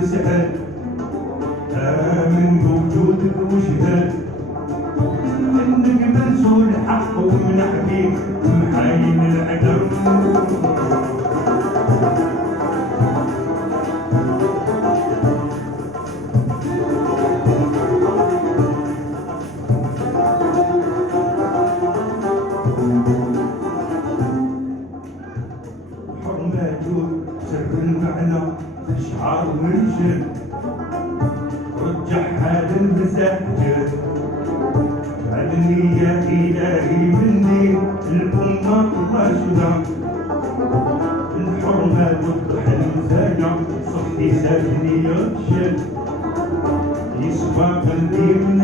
تسأل آمن بوجودك واشهد إنك مرسول حق ومن حبيب محاين العدم. سر المعنى تشعر وينشد رجع حال المساجد علني يا إلهي مني الأمة راشدة الحرمة توضح المزايا صحي ساكني يرشد يصفى قلبي من